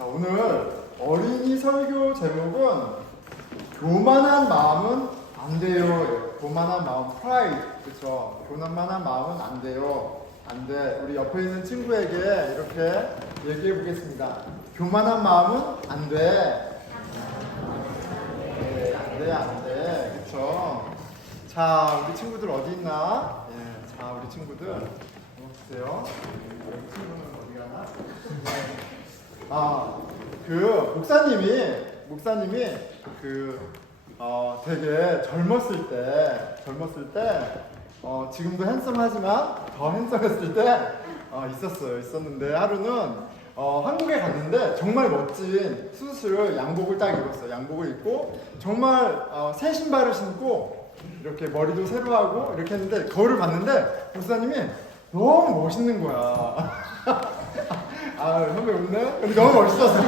자, 오늘 어린이 설교 제목은 교만한 마음은 안 돼요. 교만한 마음, pride. 그쵸? 교만한 마음은 안 돼요. 안 돼. 우리 옆에 있는 친구에게 이렇게 얘기해 보겠습니다. 교만한 마음은 안 돼. 네, 안 돼, 안 돼. 그쵸? 자, 우리 친구들 어디 있나? 예, 자, 우리 친구들. 보세요. 여기 친구는 어디 가나? 그 목사님이 되게 젊었을 때, 지금도 핸섬하지만 더 핸섬했을 때 있었는데 하루는 한국에 갔는데 정말 멋진 수트를 양복을 딱 입었어요. 양복을 입고 정말 새 신발을 신고 이렇게 머리도 새로 하고 이렇게 했는데 거울을 봤는데 목사님이 너무 멋있는 거야. 선배 웃네? 근데 너무 멋있었어.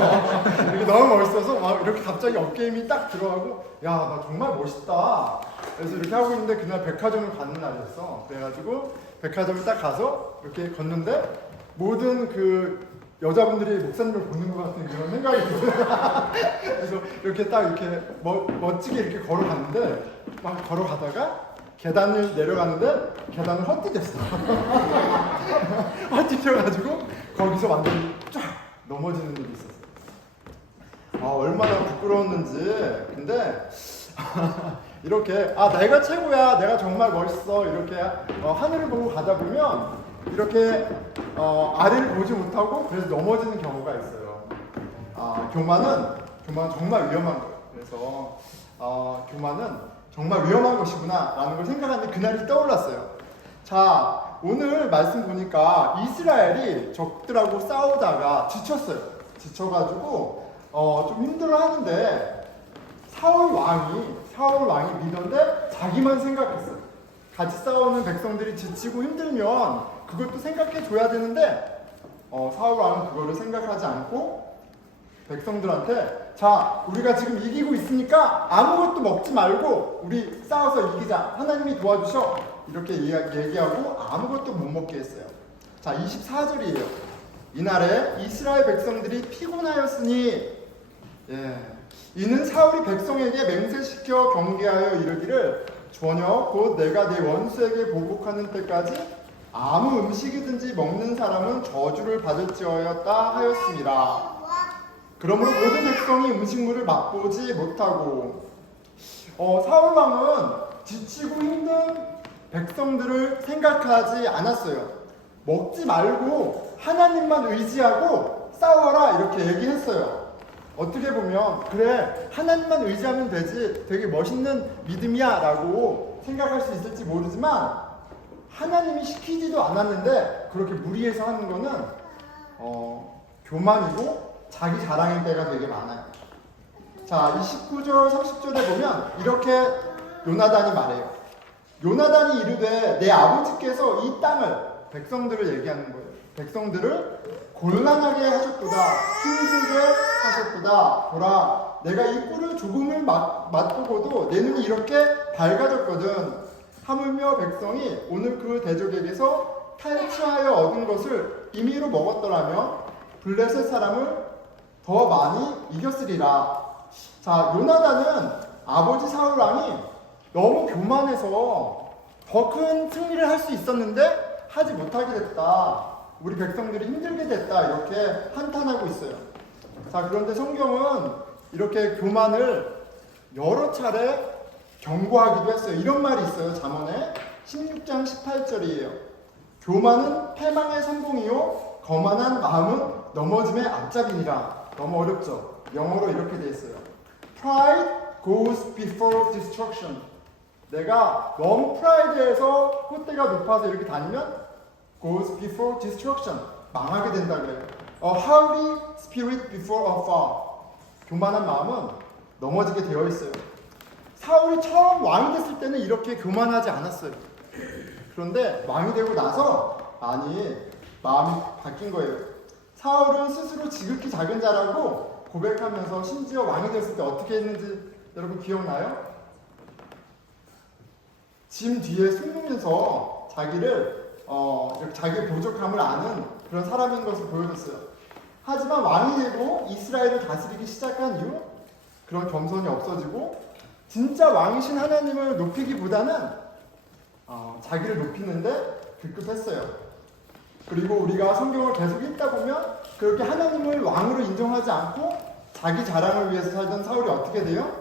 이렇게 너무 멋있어서 막 이렇게 갑자기 어깨 힘이 딱 들어가고, 야, 나 정말 멋있다. 그래서 이렇게 하고 있는데 그날 백화점을 가는 날이었어. 그래가지고 백화점을 딱 가서 이렇게 걷는데 모든 그 여자분들이 목사님을 보는 것 같은 그런 생각이 들어요. 그래서 이렇게 딱 이렇게 멋지게 이렇게 걸어갔는데 막 걸어가다가 계단을 내려가는데 계단을 헛디뎠어. 헛디뎌가지고 거기서 완전히 쫙 넘어지는 일이 있었어요. 얼마나 부끄러웠는지. 근데 이렇게 내가 최고야, 내가 정말 멋있어 이렇게 하늘을 보고 가다 보면 이렇게 아래를 보지 못하고 그래서 넘어지는 경우가 있어요. 교만은 정말 위험한 거예요. 그래서 교만은 정말 위험한 것이구나 라는 걸 생각하는데 그날이 떠올랐어요. 자, 오늘 말씀 보니까 이스라엘이 적들하고 싸우다가 지쳤어요. 지쳐가지고 좀 힘들어 하는데 사울 왕이 리더인데 자기만 생각했어요. 같이 싸우는 백성들이 지치고 힘들면 그것도 생각해 줘야 되는데 사울 왕은 그거를 생각하지 않고 백성들한테, 자, 우리가 지금 이기고 있으니까 아무것도 먹지 말고 우리 싸워서 이기자. 하나님이 도와주셔. 이렇게 얘기하고 아무것도 못 먹게 했어요. 자, 24절이에요. 이날에 이스라엘 백성들이 피곤하였으니, 이는 사울이 백성에게 맹세시켜 경계하여 이르기를 저녁 곧 내가 내 원수에게 보복하는 때까지 아무 음식이든지 먹는 사람은 저주를 받을지어다 하였습니다. 그러므로 모든 백성이 음식물을 맛보지 못하고, 사울 왕은 지치고 힘든 백성들을 생각하지 않았어요. 먹지 말고 하나님만 의지하고 싸워라 이렇게 얘기했어요. 어떻게 보면 그래, 하나님만 의지하면 되지, 되게 멋있는 믿음이야 라고 생각할 수 있을지 모르지만 하나님이 시키지도 않았는데 그렇게 무리해서 하는 거는 교만이고 자기 자랑일 때가 되게 많아요. 자, 29절 30절에 보면 이렇게 요나단이 말해요. 요나단이 이르되 내 아버지께서 이 땅을, 백성들을 얘기하는 거예요. 백성들을 곤란하게 하셨도다, 힘들게 하셨도다. 보라, 내가 이 꿀을 조금을 맛보고도 내 눈이 이렇게 밝아졌거든. 하물며 백성이 오늘 그 대적에게서 탈취하여 얻은 것을 임의로 먹었더라면 블레셋 사람을 더 많이 이겼으리라. 자, 요나단은 아버지 사울 왕이 너무 교만해서 더 큰 승리를 할 수 있었는데 하지 못하게 됐다. 우리 백성들이 힘들게 됐다. 이렇게 한탄하고 있어요. 자, 그런데 성경은 이렇게 교만을 여러 차례 경고하기도 했어요. 이런 말이 있어요. 잠언에 16장 18절이에요. 교만은 패망의 성공이요 거만한 마음은 넘어짐의 앞잡이니라. 너무 어렵죠? 영어로 이렇게 돼 있어요. Pride goes before destruction. 내가 너무 프라이드에서 콧대가 높아서 이렇게 다니면 goes before destruction. 망하게 된다 그래요. A haughty spirit before a fall. 교만한 마음은 넘어지게 되어 있어요. 사울이 처음 왕이 됐을 때는 이렇게 교만하지 않았어요. 그런데 왕이 되고 나서 많이 마음이 바뀐 거예요. 사울은 스스로 지극히 작은 자라고 고백하면서 심지어 왕이 됐을 때 어떻게 했는지 여러분 기억나요? 짐 뒤에 숨으면서 자기를 이렇게 자기의 부족함을 아는 그런 사람인 것을 보여줬어요. 하지만 왕이 되고 이스라엘을 다스리기 시작한 이후 그런 겸손이 없어지고 진짜 왕이신 하나님을 높이기보다는 자기를 높이는데 급급했어요. 그리고 우리가 성경을 계속 읽다 보면 그렇게 하나님을 왕으로 인정하지 않고 자기 자랑을 위해서 살던 사울이 어떻게 돼요?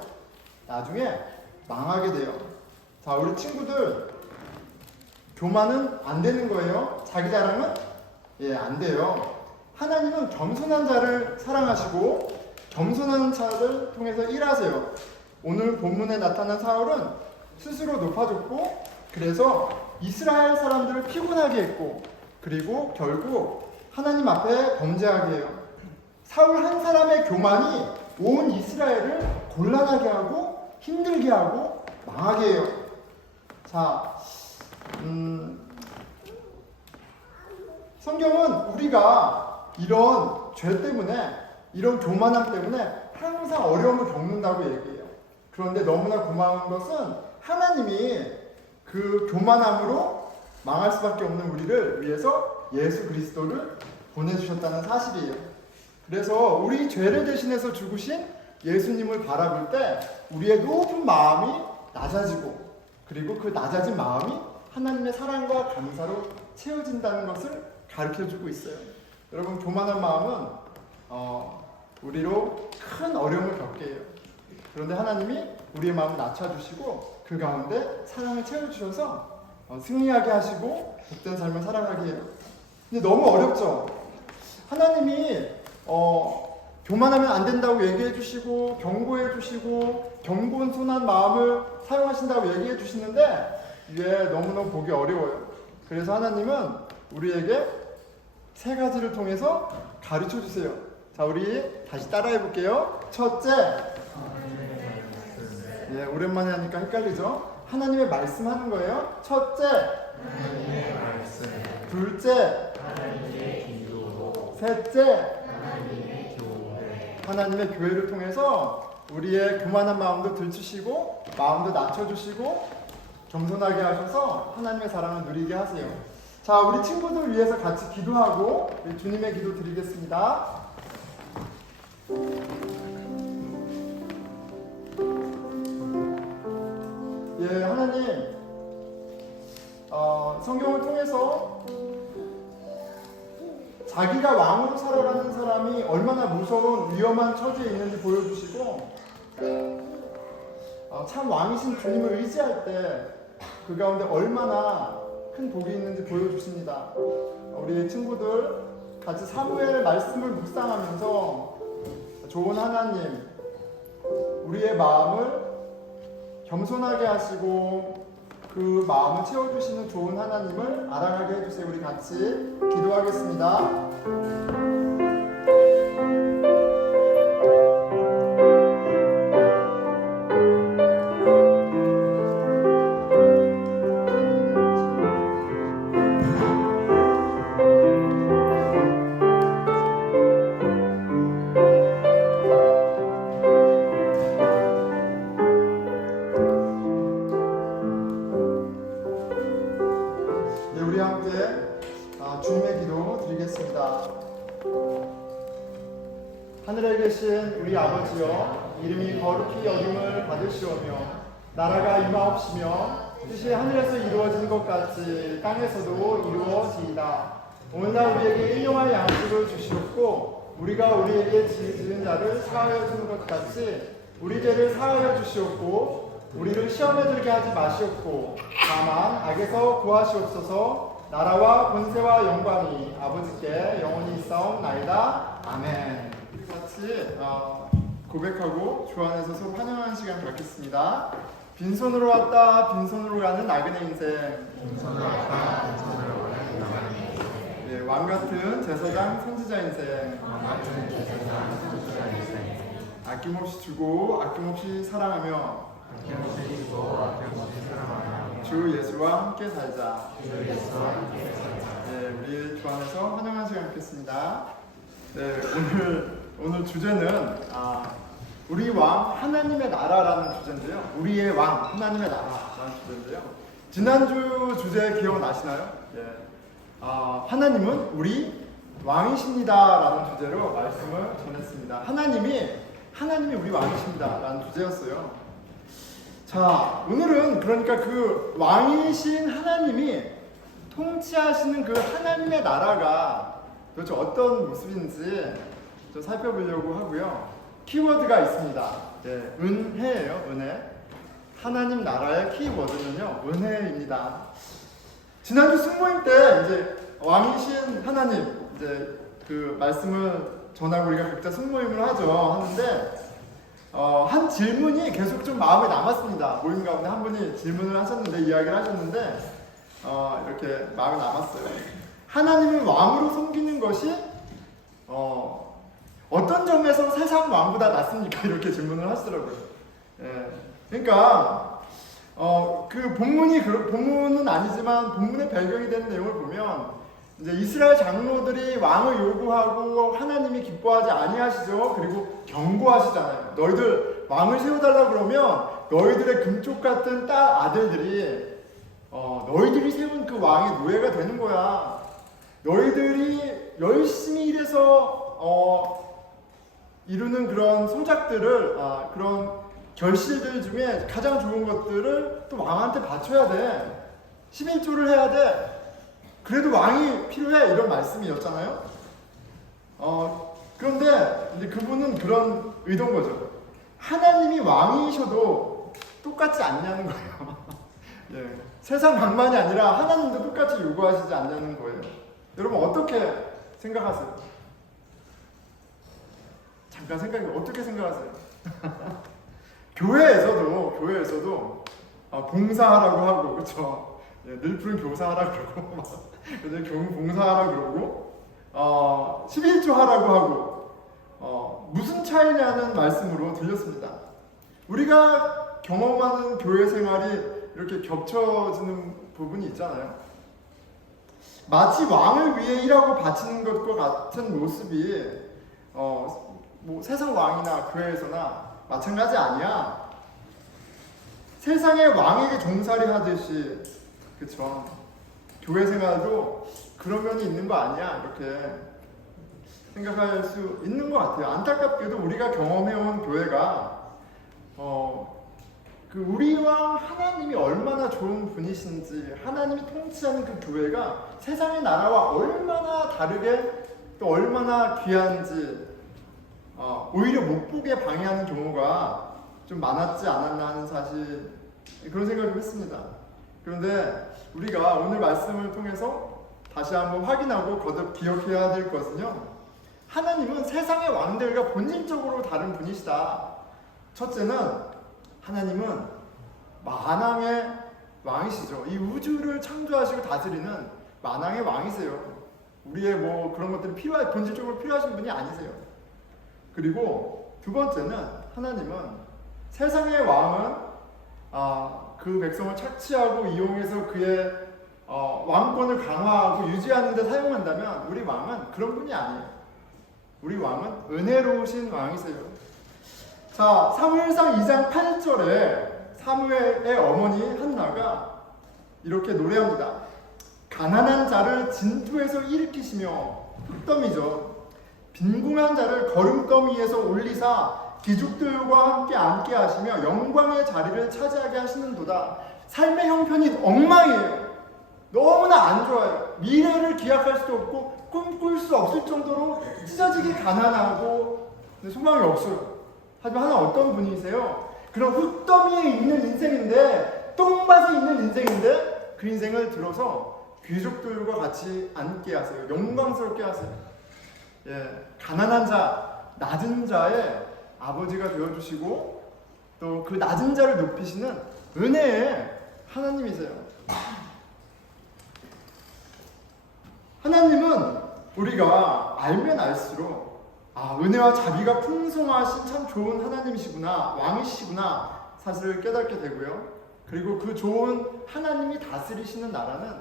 나중에 망하게 돼요. 자, 우리 친구들 교만은 안 되는 거예요. 자기 자랑은 안 돼요. 하나님은 겸손한 자를 사랑하시고 겸손한 자를 통해서 일하세요. 오늘 본문에 나타난 사울은 스스로 높아졌고 그래서 이스라엘 사람들을 피곤하게 했고 그리고 결국 하나님 앞에 범죄하게 해요. 사울 한 사람의 교만이 온 이스라엘을 곤란하게 하고 힘들게 하고 망하게 해요. 자, 성경은 우리가 이런 죄 때문에 이런 교만함 때문에 항상 어려움을 겪는다고 얘기해요. 그런데 너무나 고마운 것은 하나님이 그 교만함으로 망할 수밖에 없는 우리를 위해서 예수 그리스도를 보내주셨다는 사실이에요. 그래서 우리 죄를 대신해서 죽으신 예수님을 바라볼 때 우리의 높은 마음이 낮아지고 그리고 그 낮아진 마음이 하나님의 사랑과 감사로 채워진다는 것을 가르쳐주고 있어요. 여러분, 교만한 마음은 우리로 큰 어려움을 겪게 해요. 그런데 하나님이 우리의 마음을 낮춰주시고 그 가운데 사랑을 채워주셔서 승리하게 하시고 복된 삶을 살아가게 해요. 근데 너무 어렵죠? 하나님이 교만하면 안 된다고 얘기해 주시고 경고해 주시고 경건손한 마음을 사용하신다고 얘기해 주시는데 이게 너무너무 보기 어려워요. 그래서 하나님은 우리에게 세 가지를 통해서 가르쳐 주세요. 자, 우리 다시 따라해 볼게요. 첫째, 오랜만에 하니까 헷갈리죠? 하나님의 말씀 하는 거예요. 첫째, 하나님의 말씀. 둘째, 하나님의 기도. 셋째, 하나님의 교회. 하나님의 교회를 통해서 우리의 교만한 마음도 들추시고 마음도 낮춰주시고 겸손하게 하셔서 하나님의 사랑을 누리게 하세요. 자, 우리 친구들 위해서 같이 기도하고 주님의 기도 드리겠습니다. 하나님, 성경을 통해서 자기가 왕으로 살아가는 사람이 얼마나 무서운 위험한 처지에 있는지 보여주시고 참 왕이신 주님을 의지할 때 그 가운데 얼마나 큰 복이 있는지 보여주십니다. 우리 친구들 같이 사무엘 말씀을 묵상하면서 좋은 하나님, 우리의 마음을 겸손하게 하시고 그 마음을 채워주시는 좋은 하나님을 알아가게 해주세요. 우리 같이 기도하겠습니다. 우리 함께 주님의 기도 드리겠습니다. 하늘에 계신 우리 아버지여, 이름이 거룩히 여김을 받으시오며 나라가 임하옵시며 뜻이 하늘에서 이루어지는 것 같이 땅에서도 이루어지이다. 오늘날 우리에게 일용할 양식을 주시옵고 우리가 우리에게 지은 자를 사하여 주는 것 같이 우리 죄를 사하여 주시옵고 우리를 시험에 들게 하지 마시옵고 다만 악에서 구하시옵소서. 나라와 권세와 영광이 아버지께 영원히 있사옵나이다. 아멘. 같이 고백하고 주 안에서 서로 환영하는 시간 갖겠습니다. 빈손으로 왔다 빈손으로 가는 나그네 인생. 빈손으로 왔다 빈손으로 가는 나그네 인생. 왕같은 제사장 선지자 인생. 왕같은 제사장 선지자 인생. 아낌없이 주고 아낌없이 사랑하며 아낌없이 주고 아낌없이 사랑하며 주 예수와 함께 살자. 주 예수와 함께 살자. 우리 주 안에서 환영하는 시간 갖겠습니다. 오늘 주제는 우리 왕 하나님의 나라라는 주제인데요. 우리의 왕 하나님의 나라라는 주제인데요. 지난주 주제 기억나시나요? 하나님은 우리 왕이십니다라는 주제로 말씀을 전했습니다. 하나님이 우리 왕이십니다라는 주제였어요. 자, 오늘은 그러니까 그 왕이신 하나님이 통치하시는 그 하나님의 나라가 도대체 어떤 모습인지 좀 살펴보려고 하고요. 키워드가 있습니다. 네, 은혜예요, 은혜. 하나님 나라의 키워드는요, 은혜입니다. 지난주 승모임 때 이제 왕이신 하나님 이제 그 말씀을 전하고 우리가 각자 승모임을 하는데 한 질문이 계속 좀 마음에 남았습니다. 모임 가운데 한 분이 질문을 하셨는데 이야기를 하셨는데 이렇게 마음에 남았어요. 하나님을 왕으로 섬기는 것이 어떤 점에서 세상 왕보다 낫습니까? 이렇게 질문을 하시더라고요. 예. 그러니까 그 본문은 아니지만 본문의 배경이 되는 내용을 보면 이제 이스라엘 장로들이 왕을 요구하고 하나님이 기뻐하지 아니하시죠. 그리고 경고하시잖아요. 너희들 왕을 세워달라 그러면 너희들의 금쪽 같은 아들들이 너희들이 세운 그 왕의 노예가 되는 거야. 너희들이 열심히 일해서 이루는 그런 소작들을 그런 결실들 중에 가장 좋은 것들을 또 왕한테 바쳐야 돼. 11조를 해야 돼. 그래도 왕이 필요해. 이런 말씀이었잖아요. 그런데 이제 그분은 그런 의도인 거죠. 하나님이 왕이셔도 똑같지 않냐는 거예요. 예. 세상 왕만이 아니라 하나님도 똑같이 요구하시지 않냐는 거예요. 여러분 어떻게 생각하세요? 잠깐 어떻게 생각하세요? 교회에서도 봉사하라고 하고, 그렇죠? 예, 늘푸른 교사하라 그러고, 봉사하라 그러고, 11조 하라고 하고, 무슨 차이냐는 말씀으로 들렸습니다. 우리가 경험하는 교회 생활이 이렇게 겹쳐지는 부분이 있잖아요. 마치 왕을 위해 일하고 바치는 것과 같은 모습이 뭐 세상 왕이나 교회에서나 마찬가지 아니야. 세상의 왕에게 종살이 하듯이, 그쵸? 교회 생활도 그런 면이 있는 거 아니야? 이렇게 생각할 수 있는 것 같아요. 안타깝게도 우리가 경험해온 교회가 그 우리와 하나님이 얼마나 좋은 분이신지, 하나님이 통치하는 그 교회가 세상의 나라와 얼마나 다르게 또 얼마나 귀한지 오히려 못 보게 방해하는 경우가 좀 많았지 않았나 하는 사실, 그런 생각을 했습니다. 그런데 우리가 오늘 말씀을 통해서 다시 한번 확인하고 거듭 기억해야 될 것은요, 하나님은 세상의 왕들과 본질적으로 다른 분이시다. 첫째는 하나님은 만왕의 왕이시죠. 이 우주를 창조하시고 다스리는 만왕의 왕이세요. 우리의 뭐 그런 것들이 본질적으로 필요하신 분이 아니세요. 그리고 두 번째는 하나님은 세상의 왕은 그 백성을 착취하고 이용해서 그의 왕권을 강화하고 유지하는 데 사용한다면 우리 왕은 그런 분이 아니에요. 우리 왕은 은혜로우신 왕이세요. 자, 사무엘상 2장 8절에 사무엘의 어머니 한나가 이렇게 노래합니다. 가난한 자를 진토에서 일으키시며, 흙더미죠. 빈궁한 자를 거름더미에서 올리사 기죽들과 함께 앉게 하시며 영광의 자리를 차지하게 하시는도다. 삶의 형편이 엉망이에요. 너무나 안 좋아요. 미래를 기약할 수도 없고 꿈꿀 수 없을 정도로 찢어지게 가난하고 소망이 없어요. 하지만 하나님 어떤 분이세요? 그런 흙더미에 있는 인생인데, 똥밭에 있는 인생인데 그 인생을 들어서 귀족들과 같이 앉게 하세요. 영광스럽게 하세요. 예, 가난한 자, 낮은 자의 아버지가 되어주시고 또 그 낮은 자를 높이시는 은혜의 하나님이세요. 하나님은 우리가 알면 알수록 은혜와 자비가 풍성하신 참 좋은 하나님이시구나, 왕이시구나 사실을 깨닫게 되고요. 그리고 그 좋은 하나님이 다스리시는 나라는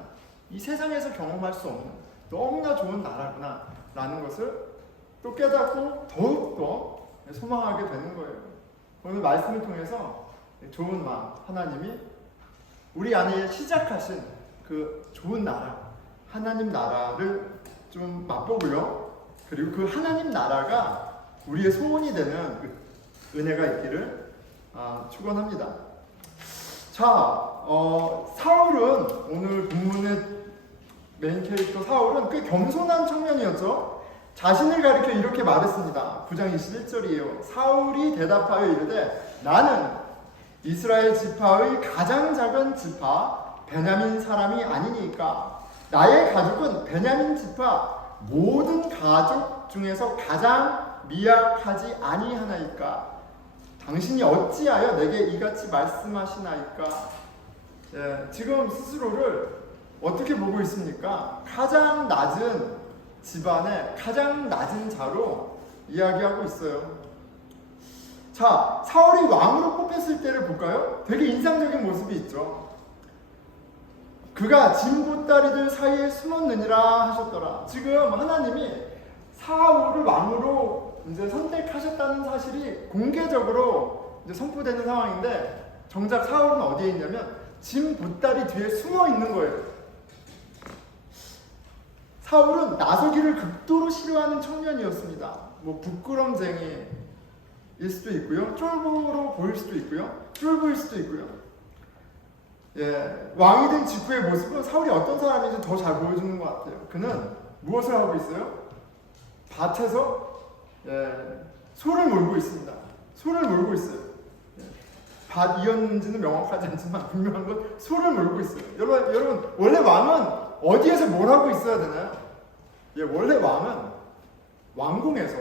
이 세상에서 경험할 수 없는 너무나 좋은 나라구나 라는 것을 또 깨닫고 더욱더 소망하게 되는 거예요. 오늘 말씀을 통해서 좋은 마음, 하나님이 우리 안에 시작하신 그 좋은 나라, 하나님 나라를 좀 맛보고요. 그리고 그 하나님 나라가 우리의 소원이 되는 은혜가 있기를 축원합니다. 자, 사울은 오늘 본문의 메인 캐릭터 사울은 꽤 겸손한 청년이었죠. 자신을 가리켜 이렇게 말했습니다. 9장 21절이에요. 사울이 대답하여 이르되 나는 이스라엘 지파의 가장 작은 지파 베냐민 사람이 아니니까 나의 가족은 베냐민 지파 모든 가족 중에서 가장 미약하지 아니하나이까 당신이 어찌하여 내게 이같이 말씀하시나이까. 지금 스스로를 어떻게 보고 있습니까? 가장 낮은 집안의 가장 낮은 자로 이야기하고 있어요. 자, 사울이 왕으로 뽑혔을 때를 볼까요? 되게 인상적인 모습이 있죠. 그가 진보따리들 사이에 숨었느니라 하셨더라. 지금 하나님이 사울을 왕으로 이제 선택하셨다는 사실이 공개적으로 이제 선포되는 상황인데 정작 사울은 어디에 있냐면 진보따리 뒤에 숨어 있는 거예요. 사울은 나서기를 극도로 싫어하는 청년이었습니다. 뭐 부끄럼쟁이일 수도 있고요, 쫄보로 보일 수도 있고요, 쫄보일 수도 있고요. 왕이 된 직후의 모습은 사울이 어떤 사람인지 더 잘 보여주는 것 같아요. 그는 무엇을 하고 있어요? 밭에서 소를 몰고 있습니다. 소를 몰고 있어요. 밭이었는지는 명확하지 않지만 분명한 건 소를 몰고 있어요. 여러분 원래 왕은 어디에서 뭘 하고 있어야 되나요? 원래 왕은 왕궁에서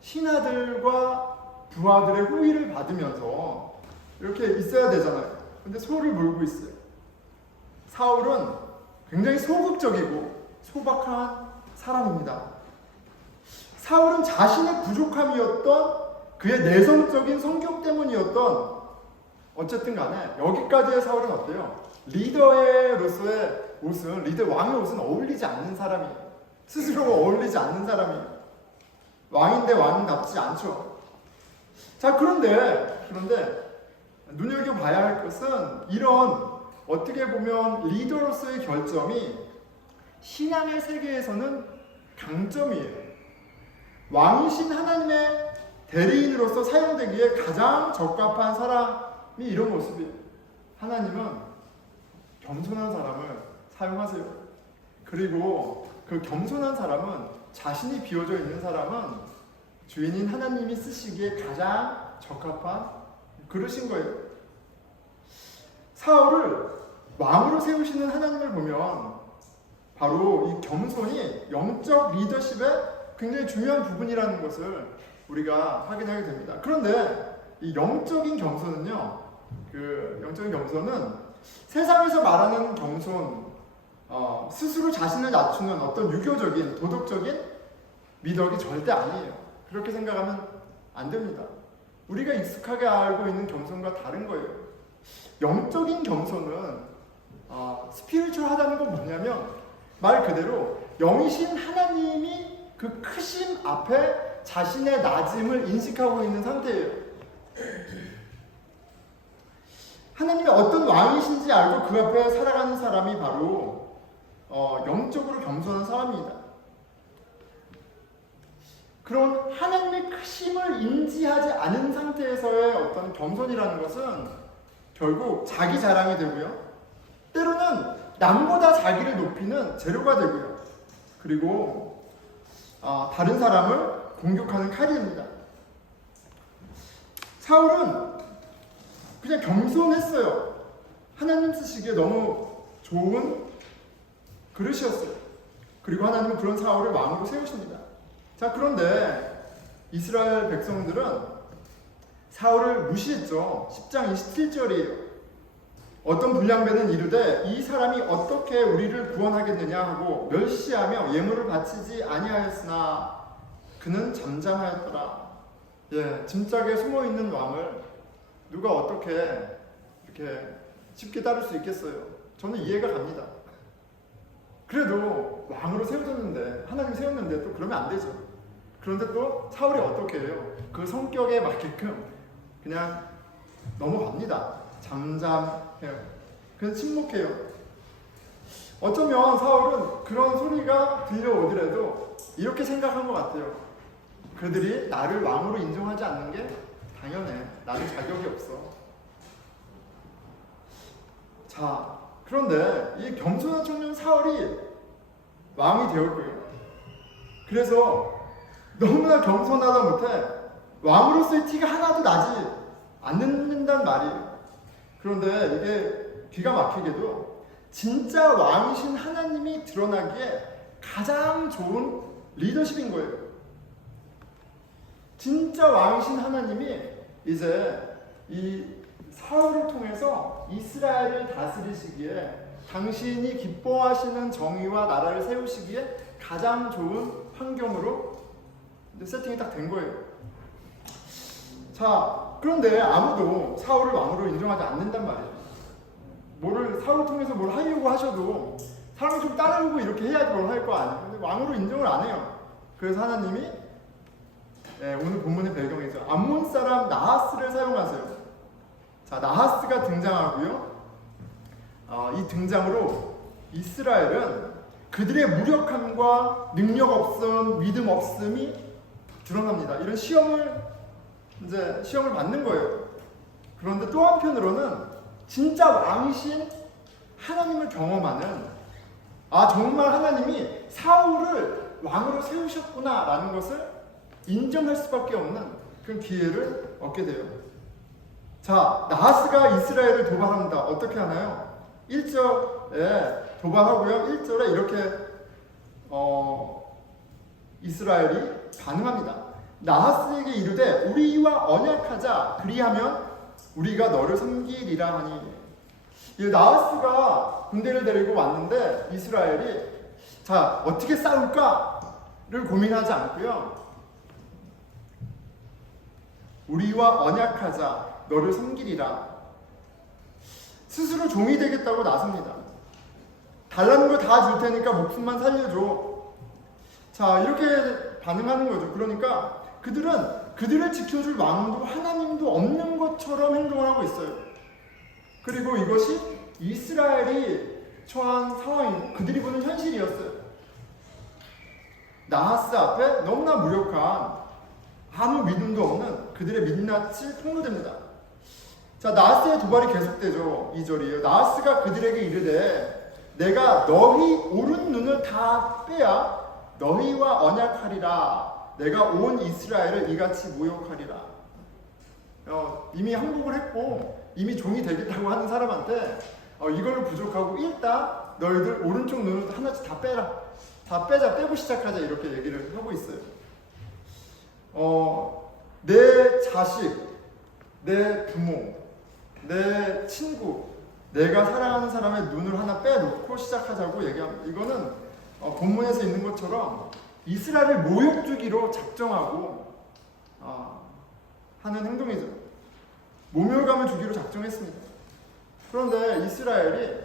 신하들과 부하들의 호의를 받으면서 이렇게 있어야 되잖아요. 근데 소를 몰고 있어요. 사울은 굉장히 소극적이고 소박한 사람입니다. 사울은 자신의 부족함이었던 그의 내성적인 성격 때문이었던 어쨌든 간에 여기까지의 사울은 어때요? 리더로서의 옷은, 리더 왕의 옷은 어울리지 않는 사람이에요. 스스로가 어울리지 않는 사람이에요. 왕인데 왕답지 않죠. 자, 그런데 눈여겨봐야 할 것은 이런 어떻게 보면 리더로서의 결점이 신앙의 세계에서는 강점이에요. 왕이신 하나님의 대리인으로서 사용되기에 가장 적합한 사람이 이런 모습이에요. 하나님은 겸손한 사람을 사용하세요. 그리고 그 겸손한 사람은, 자신이 비워져 있는 사람은 주인인 하나님이 쓰시기에 가장 적합한 그러신 거예요. 사울을 왕으로 세우시는 하나님을 보면 바로 이 겸손이 영적 리더십의 굉장히 중요한 부분이라는 것을 우리가 확인하게 됩니다. 그런데 이 영적인 겸손은요, 영적인 겸손은 세상에서 말하는 겸손, 스스로 자신을 낮추는 어떤 유교적인 도덕적인 미덕이 절대 아니에요. 그렇게 생각하면 안 됩니다. 우리가 익숙하게 알고 있는 겸손과 다른 거예요. 영적인 겸손은 스피리추얼하다는 건 뭐냐면 말 그대로 영이신 하나님이 그 크심 앞에 자신의 낮음을 인식하고 있는 상태예요. 하나님이 어떤 왕이신지 알고 그 앞에 살아가는 사람이 바로 영적으로 겸손한 사람입니다. 그런 하나님의 크심을 인지하지 않은 상태에서의 어떤 겸손이라는 것은 결국 자기 자랑이 되고요, 때로는 남보다 자기를 높이는 재료가 되고요, 그리고 다른 사람을 공격하는 칼입니다. 사울은 그냥 겸손했어요. 하나님 쓰시기에 너무 좋은 그릇이었어요. 그리고 하나님은 그런 사울을 왕으로 세우십니다. 자, 그런데 이스라엘 백성들은 사울을 무시했죠. 10장 27절이에요. 어떤 불량배는 이르되 이 사람이 어떻게 우리를 구원하겠느냐 하고 멸시하며 예물을 바치지 아니하였으나 그는 잠잠하였더라. 짐짝에 숨어있는 왕을 누가 어떻게 이렇게 쉽게 따를 수 있겠어요? 저는 이해가 갑니다. 그래도 왕으로 세워졌는데, 하나님 세웠는데 또 그러면 안 되죠. 그런데 또 사울이 어떻게 해요? 그 성격에 맞게끔 그냥 넘어갑니다. 잠잠해요. 그냥 침묵해요. 어쩌면 사울은 그런 소리가 들려오더라도 이렇게 생각한 것 같아요. 그들이 나를 왕으로 인정하지 않는 게 당연해. 나는 자격이 없어. 자, 그런데 이 겸손한 청년 사울이 왕이 되었 거예요. 그래서 너무나 겸손하다 못해 왕으로서의 티가 하나도 나지 않는단 말이에요. 그런데 이게 기가 막히게도 진짜 왕이신 하나님이 드러나기에 가장 좋은 리더십인 거예요. 진짜 왕이신 하나님이 이제 이 사울을 통해서 이스라엘을 다스리시기에 당신이 기뻐하시는 정의와 나라를 세우시기에 가장 좋은 환경으로 세팅이 딱 된 거예요. 자, 그런데 아무도 사울을 왕으로 인정하지 않는단 말이에요. 사울을 통해서 뭘 하려고 하셔도 사람이 좀 따르고 이렇게 해야지 뭘 할 거 아니에요. 근데 왕으로 인정을 안 해요. 그래서 하나님이 오늘 본문의 배경이죠. 암몬 사람 나하스를 사용하세요. 자, 나하스가 등장하고요. 이 등장으로 이스라엘은 그들의 무력함과 능력 없음, 믿음 없음이 드러납니다. 이런 시험을 받는 거예요. 그런데 또 한편으로는 진짜 왕이신 하나님을 경험하는 정말 하나님이 사울을 왕으로 세우셨구나라는 것을 인정할 수밖에 없는 그런 기회를 얻게 돼요. 자, 나하스가 이스라엘을 도발합니다. 어떻게 하나요? 1절에 도발하고요. 1절에 이렇게 이스라엘이 반응합니다. 나하스에게 이르되 우리와 언약하자. 그리하면 우리가 너를 섬기리라 하니. 이 나하스가 군대를 데리고 왔는데 이스라엘이 자, 어떻게 싸울까를 고민하지 않고요. 우리와 언약하자. 너를 섬기리라. 스스로 종이 되겠다고 나섭니다. 달라는 걸 다 줄 테니까 목숨만 살려줘. 자, 이렇게 반응하는 거죠. 그러니까 그들은 그들을 지켜줄 왕도 하나님도 없는 것처럼 행동을 하고 있어요. 그리고 이것이 이스라엘이 처한 상황이고 그들이 보는 현실이었어요. 나하스 앞에 너무나 무력한 아무 믿음도 없는 그들의 민낯이 폭로됩니다. 자, 나하스의 도발이 계속되죠. 2절이에요. 나하스가 그들에게 이르되 내가 너희 오른 눈을 다 빼야 너희와 언약하리라. 내가 온 이스라엘을 이같이 모욕하리라. 이미 항복을 했고 이미 종이 되겠다고 하는 사람한테 이걸로 부족하고 일단 너희들 오른쪽 눈을 하나씩 다 빼라. 다 빼고 시작하자. 이렇게 얘기를 하고 있어요. 내 자식, 내 부모, 내 친구, 내가 사랑하는 사람의 눈을 하나 빼놓고 시작하자고 얘기합니다. 이거는 본문에서 있는 것처럼 이스라엘을 모욕 주기로 작정하고 하는 행동이죠. 모멸감을 주기로 작정했습니다. 그런데 이스라엘이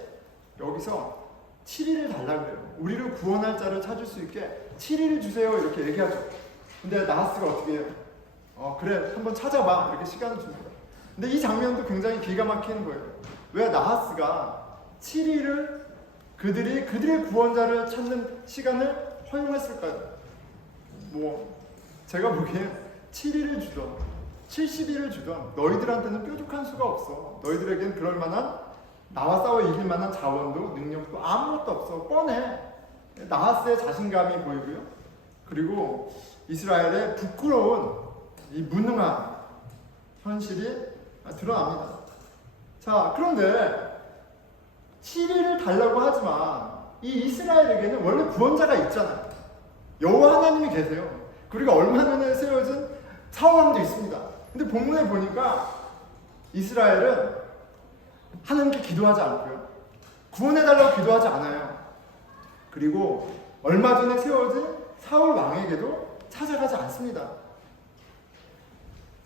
여기서 7일을 달라고 해요. 우리를 구원할 자를 찾을 수 있게 7일을 주세요. 이렇게 얘기하죠. 근데 나하스가 어떻게 해요? 그래, 한번 찾아봐. 이렇게 시간을 줍니다. 근데 이 장면도 굉장히 기가 막히는 거예요. 왜 나하스가 7일을 그들의 구원자를 찾는 시간을 허용했을까요? 제가 보기엔 7일을 주던 70일을 주던 너희들한테는 뾰족한 수가 없어. 너희들에겐 그럴 만한 나와 싸워 이길 만한 자원도 능력도 아무것도 없어. 뻔해. 나하스의 자신감이 보이고요. 그리고 이스라엘의 부끄러운 이 무능한 현실이 드러납니다. 자, 그런데 7일을 달라고 하지만 이 이스라엘에게는 원래 구원자가 있잖아요. 여호와 하나님이 계세요. 그리고 얼마 전에 세워진 사울왕도 있습니다. 근데 본문에 보니까 이스라엘은 하나님께 기도하지 않고요. 구원해달라고 기도하지 않아요. 그리고 얼마 전에 세워진 사울 왕에게도 찾아가지 않습니다.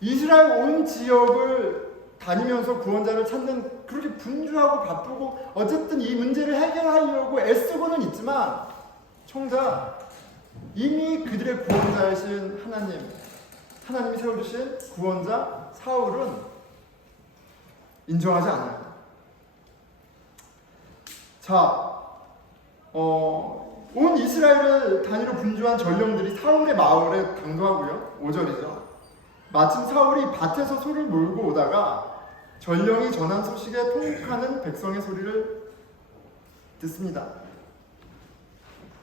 이스라엘 온 지역을 다니면서 구원자를 찾는 그렇게 분주하고 바쁘고 어쨌든 이 문제를 해결하려고 애쓰고는 있지만 정작 이미 그들의 구원자이신 하나님이 세워주신 구원자 사울은 인정하지 않아요. 자, 온 이스라엘을 단위로 분주한 전령들이 사울의 마을에 강도하고요. 5절이죠. 마침 사울이 밭에서 소를 몰고 오다가 전령이 전한 소식에 통곡하는 백성의 소리를 듣습니다.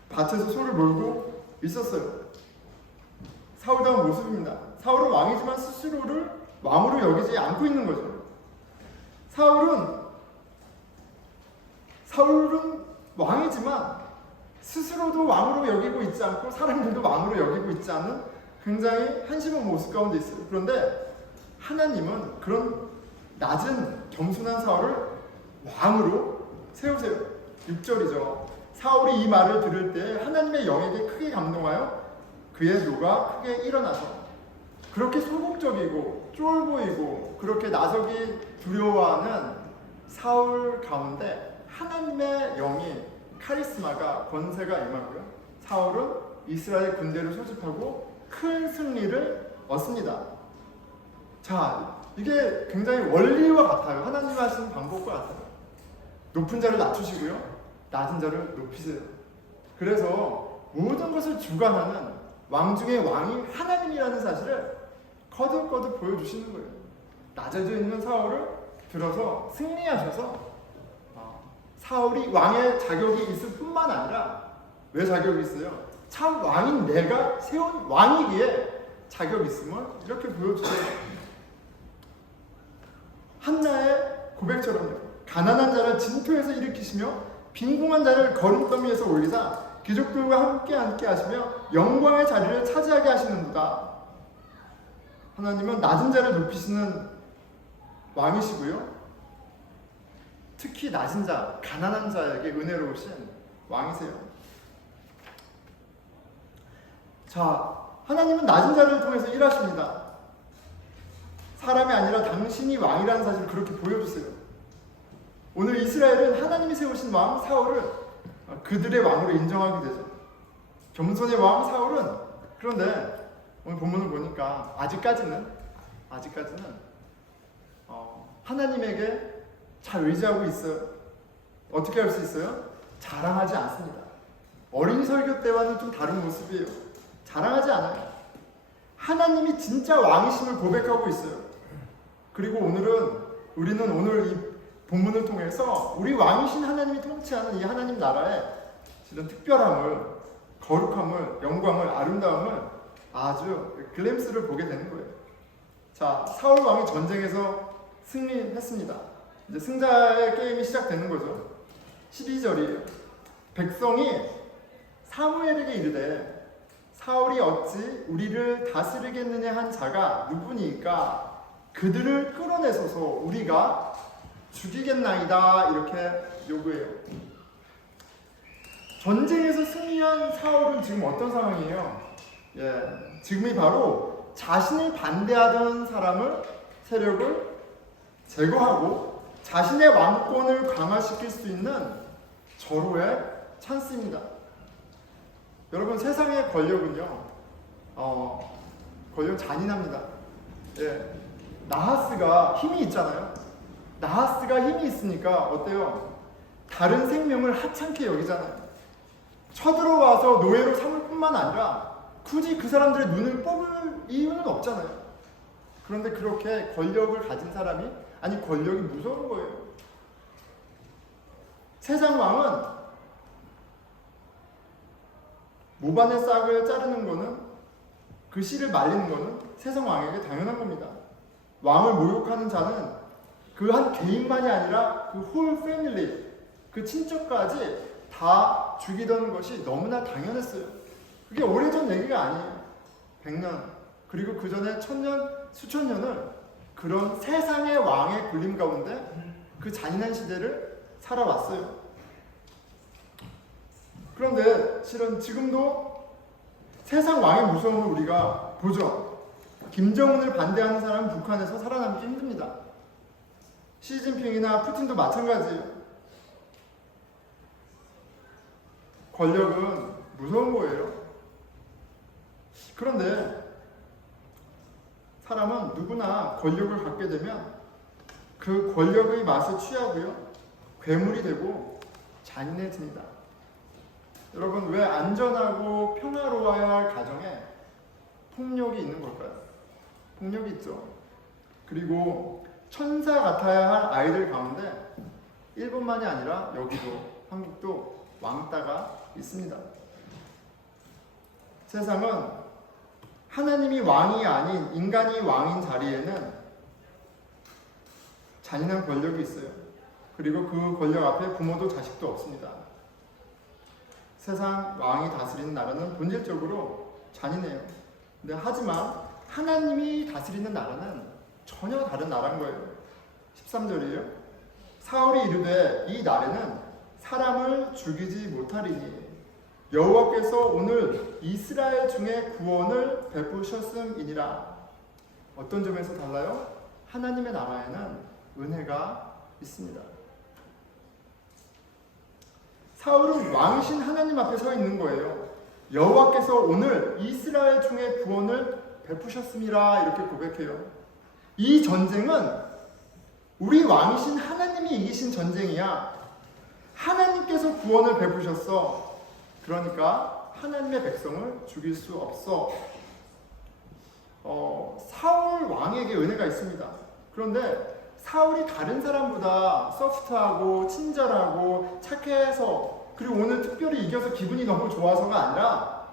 밭에서 소를 몰고 있었어요. 사울다운 모습입니다. 사울은 왕이지만 스스로를 왕으로 여기지 않고 있는 거죠. 사울은 왕이지만 스스로도 왕으로 여기고 있지 않고 사람들도 왕으로 여기고 있지 않은 굉장히 한심한 모습 가운데 있어요. 그런데 하나님은 그런 낮은 겸손한 사울을 왕으로 세우세요. 6절이죠. 사울이 이 말을 들을 때 하나님의 영에게 크게 감동하여 그의 노가 크게 일어나서 그렇게 소극적이고 쫄보이고 그렇게 나서기 두려워하는 사울 가운데 하나님의 영이 카리스마가 권세가 임하고요. 사울은 이스라엘 군대를 소집하고 큰 승리를 얻습니다. 자, 이게 굉장히 원리와 같아요. 하나님 하시는 방법과 같아요. 높은 자를 낮추시고요, 낮은 자를 높이세요. 그래서 모든 것을 주관하는 왕 중의 왕이 하나님이라는 사실을 거듭거듭 보여주시는 거예요. 낮아져 있는 사울을 들어서 승리하셔서 사울이 왕의 자격이 있을 뿐만 아니라 왜 자격이 있어요? 참 왕인 내가 세운 왕이기에 자격이 있음을 이렇게 보여주세요. 한나의 고백처럼요. 가난한 자를 진토에서 일으키시며 빈궁한 자를 거름더미에서 올리사 귀족들과 함께 앉게 하시며 영광의 자리를 차지하게 하시는도다. 하나님은 낮은 자를 높이시는 왕이시고요. 특히 낮은 자, 가난한 자에게 은혜로우신 왕이세요. 자, 하나님은 낮은 자를 통해서 일하십니다. 사람이 아니라 당신이 왕이라는 사실을 그렇게 보여주세요. 오늘 이스라엘은 하나님이 세우신 왕 사울을 그들의 왕으로 인정하게 되죠. 겸손의 왕 사울은, 그런데 오늘 본문을 보니까 아직까지는 하나님에게 잘 의지하고 있어요. 어떻게 할 수 있어요? 자랑하지 않습니다. 어린이 설교 때와는 좀 다른 모습이에요. 자랑하지 않아요. 하나님이 진짜 왕이심을 고백하고 있어요. 그리고 우리는 오늘 이 본문을 통해서 우리 왕이신 하나님이 통치하는 이 하나님 나라의 이런 특별함을, 거룩함을, 영광을, 아름다움을 아주 글램스를 보게 되는 거예요. 자, 사울 왕이 전쟁에서 승리했습니다. 이제 승자의 게임이 시작되는 거죠. 12절이에요. 백성이 사무엘에게 이르되 사울이 어찌 우리를 다스리겠느냐 한 자가 누구니까 그들을 끌어내소서 우리가 죽이겠나이다. 이렇게 요구해요. 전쟁에서 승리한 사울은 지금 어떤 상황이에요? 지금이 바로 자신을 반대하던 세력을 제거하고 자신의 왕권을 강화시킬 수 있는 절호의 찬스입니다. 여러분, 세상의 권력은요, 권력 잔인합니다. 나하스가 힘이 있잖아요. 나하스가 힘이 있으니까 어때요? 다른 생명을 하찮게 여기잖아요. 쳐들어와서 노예로 삼을 뿐만 아니라 굳이 그 사람들의 눈을 뽑을 이유는 없잖아요. 그런데 그렇게 권력을 가진 사람이, 아니 권력이 무서운 거예요. 세상 왕은 모반의 싹을 자르는 거는, 그 씨를 말리는 거는 세상 왕에게 당연한 겁니다. 왕을 모욕하는 자는 그 한 개인만이 아니라 그 홀 패밀리, 그 친척까지 다 죽이던 것이 너무나 당연했어요. 그게 오래전 얘기가 아니에요. 100년, 그리고 그 전에 1000년, 수천 년을 그런 세상의 왕의 굴림 가운데 그 잔인한 시대를 살아왔어요. 그런데 실은 지금도 세상 왕의 무서움을 우리가 보죠. 김정은을 반대하는 사람은 북한에서 살아남기 힘듭니다. 시진핑이나 푸틴도 마찬가지예요. 권력은 무서운 거예요. 그런데 사람은 누구나 권력을 갖게 되면 그 권력의 맛을 취하고요, 괴물이 되고 잔인해집니다. 여러분, 왜 안전하고 평화로워야 할 가정에 폭력이 있는 걸까요? 폭력이 있죠. 그리고 천사 같아야 할 아이들 가운데 일본만이 아니라 여기도 한국도 왕따가 있습니다. 세상은 하나님이 왕이 아닌 인간이 왕인 자리에는 잔인한 권력이 있어요. 그리고 그 권력 앞에 부모도 자식도 없습니다. 세상 왕이 다스리는 나라는 본질적으로 잔인해요. 근데 하지만 하나님이 다스리는 나라는 전혀 다른 나라인 거예요. 13절이에요. 사울이 이르되 이 날에는 사람을 죽이지 못하리니 여호와께서 오늘 이스라엘 중에 구원을 베푸셨음이니라. 어떤 점에서 달라요? 하나님의 나라에는 은혜가 있습니다. 사울은 왕이신 하나님 앞에 서 있는 거예요. 여호와께서 오늘 이스라엘 중에 구원을 베푸셨음이라 이렇게 고백해요. 이 전쟁은 우리 왕이신 하나님이 이기신 전쟁이야. 하나님께서 구원을 베푸셨어. 그러니까 하나님의 백성을 죽일 수 없어. 사울 왕에게 은혜가 있습니다. 그런데 사울이 다른 사람보다 소프트하고 친절하고 착해서, 그리고 오늘 특별히 이겨서 기분이 너무 좋아서가 아니라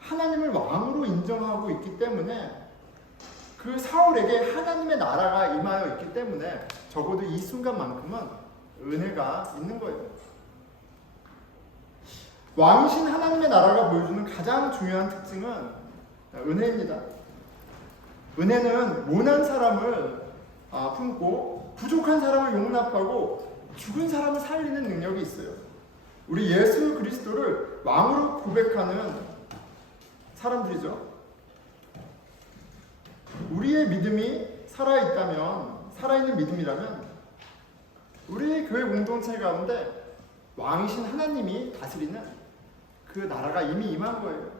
하나님을 왕으로 인정하고 있기 때문에, 그 사울에게 하나님의 나라가 임하여 있기 때문에 적어도 이 순간만큼은 은혜가 있는 거예요. 왕이신 하나님의 나라가 보여주는 가장 중요한 특징은 은혜입니다. 은혜는 모난 사람을 품고 부족한 사람을 용납하고 죽은 사람을 살리는 능력이 있어요. 우리 예수 그리스도를 왕으로 고백하는 사람들이죠. 우리의 믿음이 살아있는 믿음이라면 우리 교회 공동체 가운데 왕이신 하나님이 다스리는 그 나라가 이미 임한 거예요.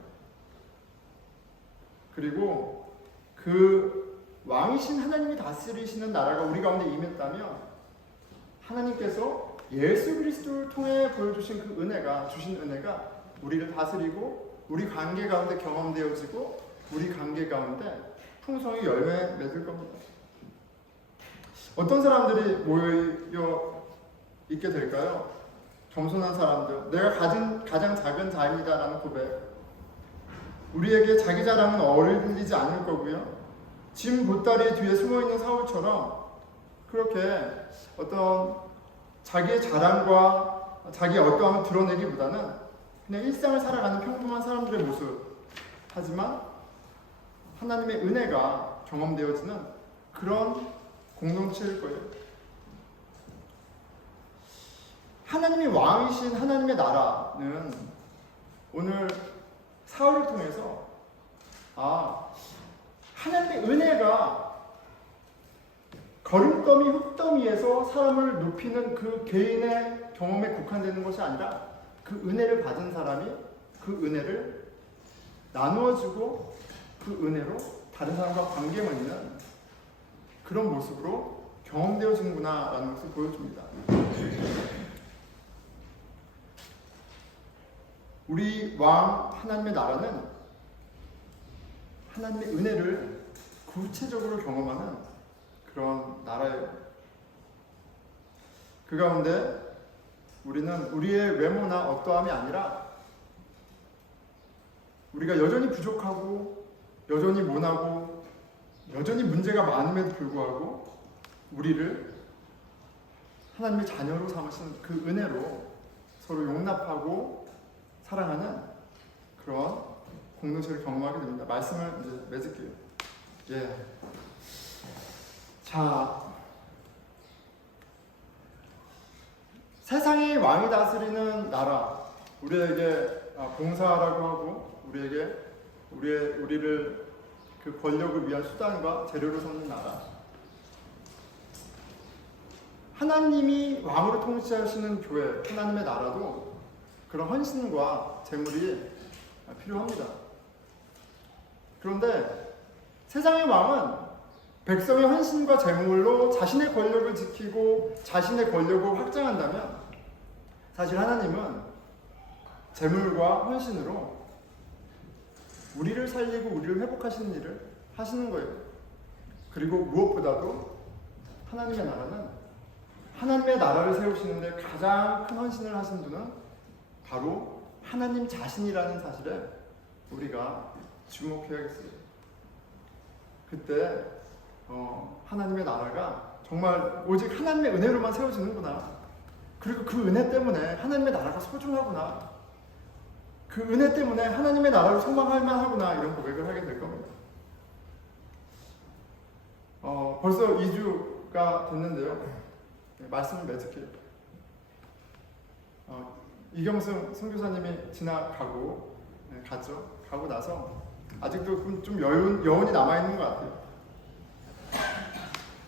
그리고 그 왕이신 하나님이 다스리시는 나라가 우리 가운데 임했다면 하나님께서 예수 그리스도를 통해 보여주신 그 은혜가, 주신 은혜가 우리를 다스리고 우리 관계 가운데 경험되어지고 우리 관계 가운데 풍성히 열매 맺을 겁니다. 어떤 사람들이 모여 있게 될까요? 겸손한 사람들, 내가 가장 작은 자입니다라는 고백. 우리에게 자기 자랑은 어울리지 않을 거고요. 짐 보따리 뒤에 숨어있는 사울처럼 그렇게 어떤 자기의 자랑과 자기의 어떠함을 드러내기보다는 그냥 일상을 살아가는 평범한 사람들의 모습. 하지만 하나님의 은혜가 경험되어지는 그런 공동체일 거예요. 하나님이 왕이신 하나님의 나라는 오늘 사울을 통해서 하나님의 은혜가 거름더미 흙더미에서 사람을 높이는 그 개인의 경험에 국한되는 것이 아니라 그 은혜를 받은 사람이 그 은혜를 나누어주고 그 은혜로 다른 사람과 관계 맺는 그런 모습으로 경험되어지는구나라는 것을 보여줍니다. 우리 왕 하나님의 나라는 하나님의 은혜를 구체적으로 경험하는 그런 나라예요. 그 가운데 우리는 우리의 외모나 어떠함이 아니라 우리가 여전히 부족하고 여전히 모나고 여전히 문제가 많음에도 불구하고 우리를 하나님의 자녀로 삼으신 그 은혜로 서로 용납하고 사랑하는 그런 공동체를 경험하게 됩니다. 말씀을 이제 맺을게요. 예. 자, 세상의 왕이 다스리는 나라, 우리에게 봉사하라고 하고 우리를 그 권력을 위한 수단과 재료로 삼는 나라. 하나님이 왕으로 통치하시는 교회, 하나님의 나라도 그런 헌신과 재물이 필요합니다. 그런데 세상의 왕은 백성의 헌신과 재물로 자신의 권력을 지키고 자신의 권력을 확장한다면 사실 하나님은 재물과 헌신으로 우리를 살리고 우리를 회복하시는 일을 하시는 거예요. 그리고 무엇보다도 하나님의 나라는 하나님의 나라를 세우시는데 가장 큰 헌신을 하신 분은 바로 하나님 자신이라는 사실에 우리가 주목해야겠어요. 그때 하나님의 나라가 정말 오직 하나님의 은혜로만 세워지는구나. 그리고 그 은혜 때문에 하나님의 나라가 소중하구나. 그 은혜 때문에 하나님의 나라를 소망할 만하구나. 이런 고백을 하게 될 겁니다. 벌써 2주가 됐는데요. 말씀을 맺을게요. 이경승 선교사님이 지나가고 갔죠. 가고 나서 아직도 좀 여운이 남아있는 것 같아요.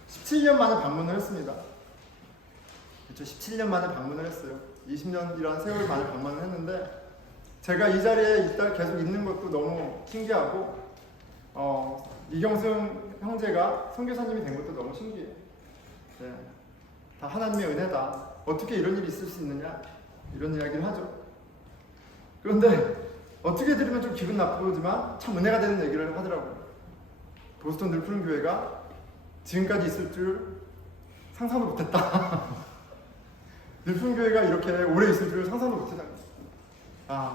17년 만에 방문을 했습니다. 그렇죠. 17년 만에 방문을 했어요. 20년이라는 세월 만에 방문을 했는데 제가 이 자리에 계속 있는 것도 너무 신기하고 이경승 형제가 선교사님이 된 것도 너무 신기해요. 네. 다 하나님의 은혜다. 어떻게 이런 일이 있을 수 있느냐 이런 이야기를 하죠. 그런데 어떻게 들으면 좀 기분 나쁘지만 참 은혜가 되는 얘기를 하더라고요. 보스턴 늘 푸른 교회가 지금까지 있을 줄 상상도 못했다. 늘 푸른 교회가 이렇게 오래 있을 줄 상상도 못했다.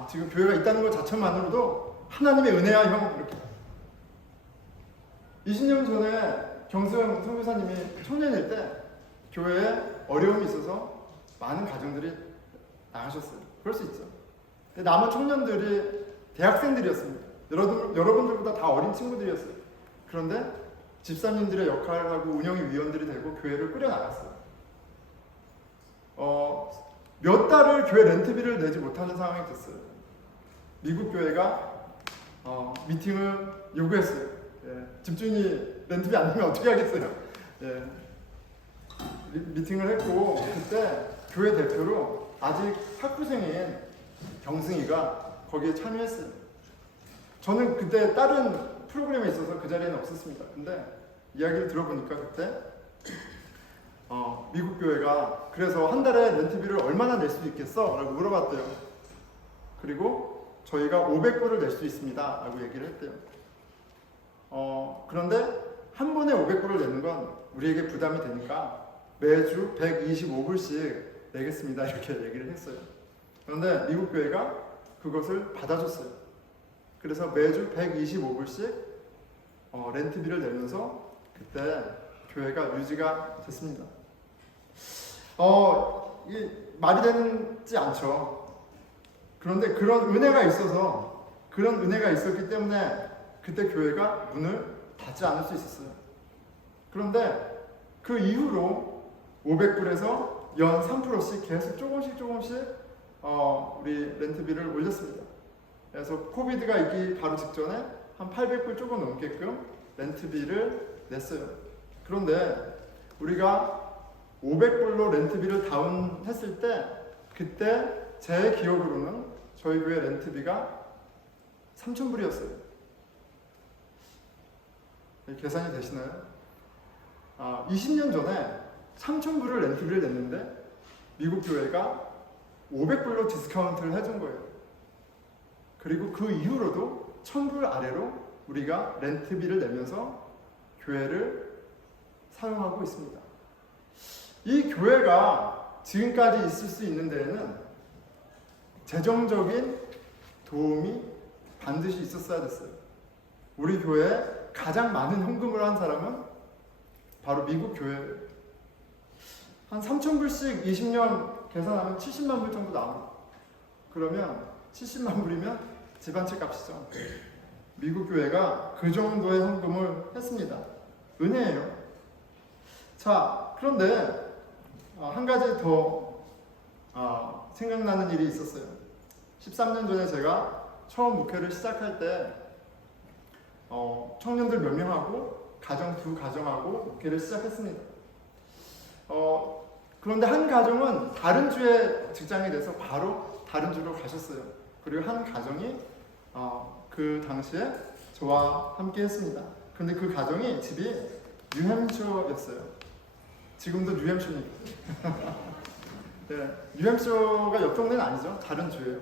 지금 교회가 있다는 것 자체만으로도 하나님의 은혜야 형. 이렇게 20년 전에 경승 선교사님이 청년일 때 교회에 어려움이 있어서 많은 가정들이 나가셨어요. 그럴 수 있죠. 근데 남은 청년들이 대학생들이었습니다. 여러분들보다 다 어린 친구들이었어요. 그런데 집사님들의 역할을 하고 운영의 위원들이 되고 교회를 꾸려나갔어요. 몇 달을 교회 렌트비를 내지 못하는 상황이 됐어요. 미국 교회가 미팅을 요구했어요. 예, 집주인이 렌트비 안 내면 어떻게 하겠어요? 예, 미팅을 했고 그때 교회 대표로 아직 학부생인 경승이가 거기에 참여했어요. 저는 그때 다른 프로그램에 있어서 그 자리에는 없었습니다. 근데 이야기를 들어보니까 그때 미국 교회가 그래서 한 달에 렌트비를 얼마나 낼 수 있겠어? 라고 물어봤대요. 그리고 저희가 500불을 낼 수 있습니다. 라고 얘기를 했대요. 그런데 한 번에 500불을 내는 건 우리에게 부담이 되니까 매주 125불씩 내겠습니다. 이렇게 얘기를 했어요. 그런데 미국 교회가 그것을 받아줬어요. 그래서 매주 125불씩 렌트비를 내면서 그때 교회가 유지가 됐습니다. 이게 말이 되지 않죠. 그런데 그런 은혜가 있어서 그런 은혜가 있었기 때문에 그때 교회가 문을 닫지 않을 수 있었어요. 그런데 그 이후로 500불에서 연 3%씩 계속 조금씩 우리 렌트비를 올렸습니다. 그래서 코비드가 있기 바로 직전에 한 800불 조금 넘게끔 렌트비를 냈어요. 그런데 우리가 500불로 렌트비를 다운했을 때 그때 제 기억으로는 저희 교회 렌트비가 3,000불이었어요. 계산이 되시나요? 20년 전에 3,000불을 렌트비를 냈는데 미국 교회가 500불로 디스카운트를 해준 거예요. 그리고 그 이후로도 1,000불 아래로 우리가 렌트비를 내면서 교회를 사용하고 있습니다. 이 교회가 지금까지 있을 수 있는 데에는 재정적인 도움이 반드시 있었어야 됐어요. 우리 교회에 가장 많은 헌금을 한 사람은 바로 미국 교회예요. 한 3,000불씩 20년 계산하면 70만 불 정도 나옵니다. 그러면 70만 불이면 집 한 채 값이죠. 미국 교회가 그 정도의 헌금을 했습니다. 은혜예요. 자, 그런데 한 가지 더 생각나는 일이 있었어요. 13년 전에 제가 처음 목회를 시작할 때 청년들 몇 명하고 가정 2가정하고 목회를 시작했습니다. 그런데 한 가정은 다른 주에 직장이 돼서 바로 다른 주로 가셨어요. 그리고 한 가정이 그 당시에 저와 함께 했습니다. 그런데 그 가정이 집이 뉴햄셔였어요. 지금도 뉴햄셔입니다. 네, 뉴햄셔가 옆 동네는 아니죠. 다른 주예요.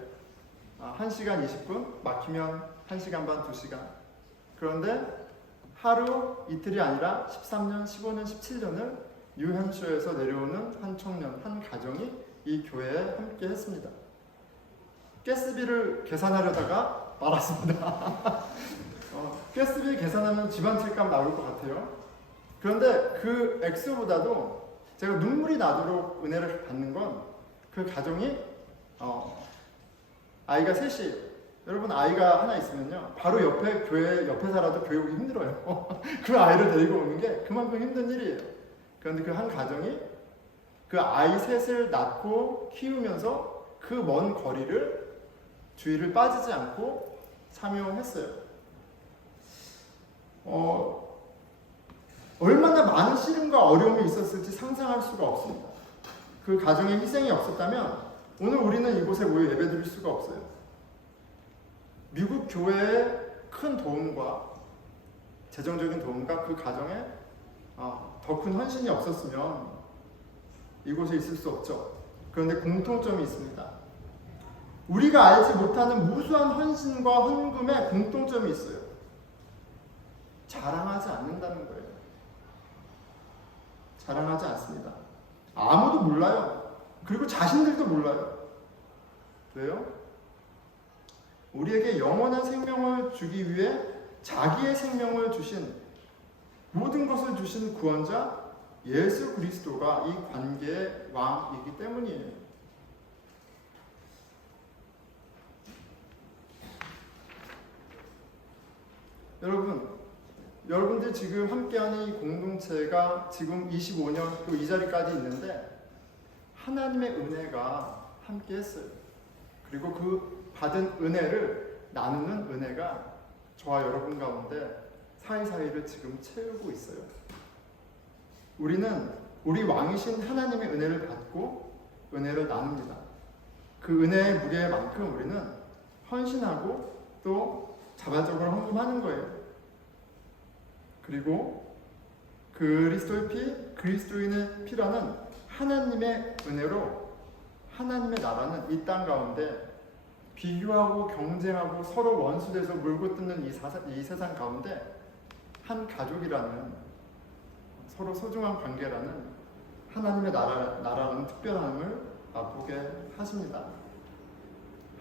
1시간 20분, 막히면 1시간 반, 2시간. 그런데 하루, 이틀이 아니라 13년, 15년, 17년을 뉴햄셔에서 내려오는 한 청년, 한 가정이 이 교회에 함께 했습니다. 가스비를 계산하려다가 말았습니다. 가스비 계산하면 집 한 채 값 나올 것 같아요. 그런데 그 액수보다도 제가 눈물이 나도록 은혜를 받는 건 그 가정이 아이가 셋이, 여러분 아이가 하나 있으면요 바로 옆에 교회 옆에 살아도 교회 오기 힘들어요. 그 아이를 데리고 오는 게 그만큼 힘든 일이에요. 그런데 그 한 가정이 그 아이 셋을 낳고 키우면서 그 먼 거리를 주의를 빠지지 않고 참여했어요. 얼마나 많은 시름과 어려움이 있었을지 상상할 수가 없습니다. 그 가정의 희생이 없었다면 오늘 우리는 이곳에 모여 예배드릴 수가 없어요. 미국 교회의 큰 도움과 재정적인 도움과 그 가정에 더 큰 헌신이 없었으면 이곳에 있을 수 없죠. 그런데 공통점이 있습니다. 우리가 알지 못하는 무수한 헌신과 헌금에 공통점이 있어요. 자랑하지 않는다는 거예요. 자랑하지 않습니다. 아무도 몰라요. 그리고 자신들도 몰라요. 왜요? 우리에게 영원한 생명을 주기 위해 자기의 생명을 주신, 모든 것을 주신 구원자 예수 그리스도가 이 관계의 왕이기 때문이에요. 여러분들 지금 함께하는 이 공동체가 지금 25년 또 이 자리까지 있는데 하나님의 은혜가 함께했어요. 그리고 그 받은 은혜를 나누는 은혜가 저와 여러분 가운데 사이사이를 지금 채우고 있어요. 우리는 우리 왕이신 하나님의 은혜를 받고 은혜를 나눕니다. 그 은혜의 무게만큼 우리는 헌신하고 또 자발적으로 헌금하는 거예요. 그리고 그리스도의 피, 그리스도인의 피라는 하나님의 은혜로 하나님의 나라는 이 땅 가운데 비교하고 경쟁하고 서로 원수돼서 물고 뜯는 이 세상 가운데 한 가족이라는, 서로 소중한 관계라는 하나님의 나라라는 특별함을 맛보게 하십니다.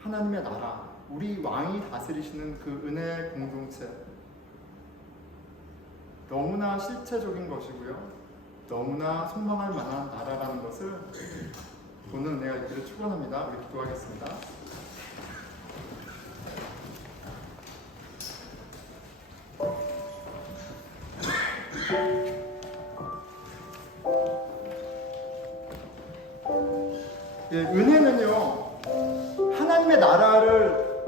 하나님의 나라, 우리 왕이 다스리시는 그 은혜의 공동체, 너무나 실체적인 것이고요. 너무나 소망할 만한 나라라는 것을 보는 은혜가 있기를 축원합니다. 우리 기도하겠습니다. 은혜는요, 하나님의 나라를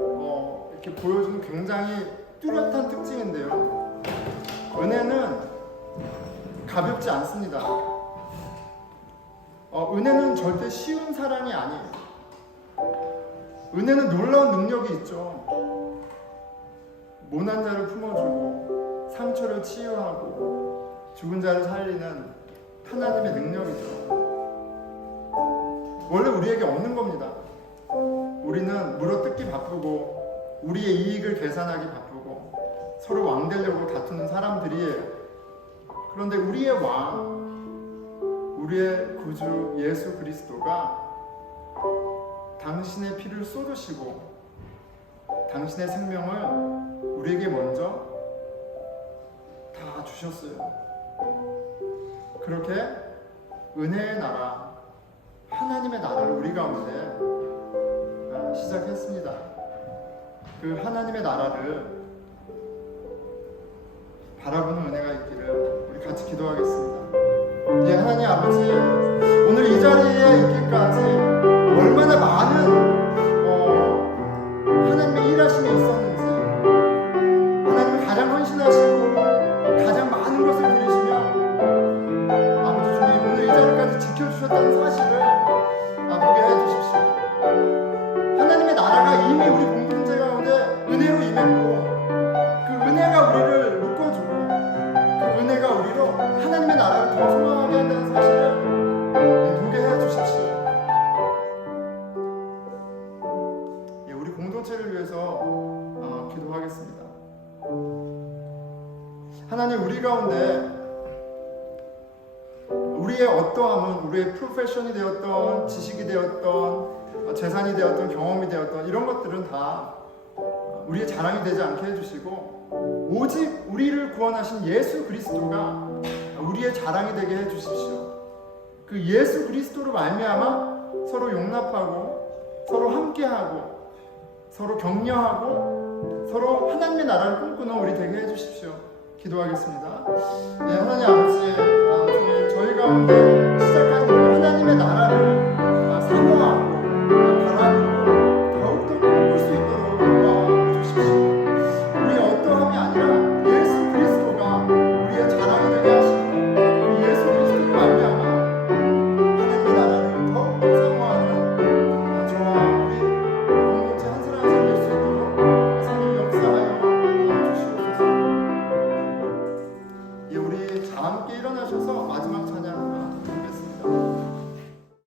이렇게 보여주는 굉장히 뚜렷한 특징인데요. 은혜는 가볍지 않습니다. 은혜는 절대 쉬운 사랑이 아니에요. 은혜는 놀라운 능력이 있죠. 모난 자를 품어주고 상처를 치유하고 죽은 자를 살리는 하나님의 능력이죠. 원래 우리에게 없는 겁니다. 우리는 물어뜯기 바쁘고 우리의 이익을 계산하기 바쁘고 서로 왕 되려고 다투는 사람들이에요. 그런데 우리의 왕, 우리의 구주 예수 그리스도가 당신의 피를 쏟으시고 당신의 생명을 우리에게 먼저 다 주셨어요. 그렇게 은혜의 나라, 하나님의 나라를 우리 가운데 시작했습니다. 그 하나님의 나라를 바라보는 은혜가 있기를 우리 같이 기도하겠습니다. 예, 하나님 아버지, 오늘 이 자리에 있기까지 얼마나 많은 하나님의 일하심이 있었는지, 하나님이 가장 헌신하시고 가장 많은 것을 드리시며 아버지 주님, 오늘 이 자리까지 지켜주셨다는 사실을 보게 해주십시오. 하나님의 나라가 이미 우리 공동체 가운데 은혜로 임했고 그 은혜가 우리를 묶어주고 그 은혜가 우리로 하나님의 나라를 더 소망하게 한다는 사실을 보게 해주십시오. 우리 공동체 가운데 우리의 어떠함은 우리의 프로페션이 되었던 지식이 되었던 재산이 되었던 경험이 되었던 이런 것들은 다 우리의 자랑이 되지 않게 해주시고 오직 우리를 구원하신 예수 그리스도가 우리의 자랑이 되게 해주십시오. 그 예수 그리스도로 말미암아 서로 용납하고 서로 함께하고 서로 격려하고 서로 하나님의 나라를 꿈꾸는 우리 되게 해주십시오. 기도하겠습니다. 네, 하나님 아버지, 저희 가운데 시작한 그 하나님의 나라를 사모하고 바라고 더욱더 꿈꿀 수 있도록 도와주십시오. 우리의 어떠함이 아니라 예수 그리스도가 우리의 자랑이 되게 하시고 그 예수 그리스도로 말미암아 하나님의 나라를 더욱더 사모하는 저와 우리 공동체 한 사람이 될 수 있도록 성령 역사하여 주시옵소서. 우리 다 함께 일어나셔서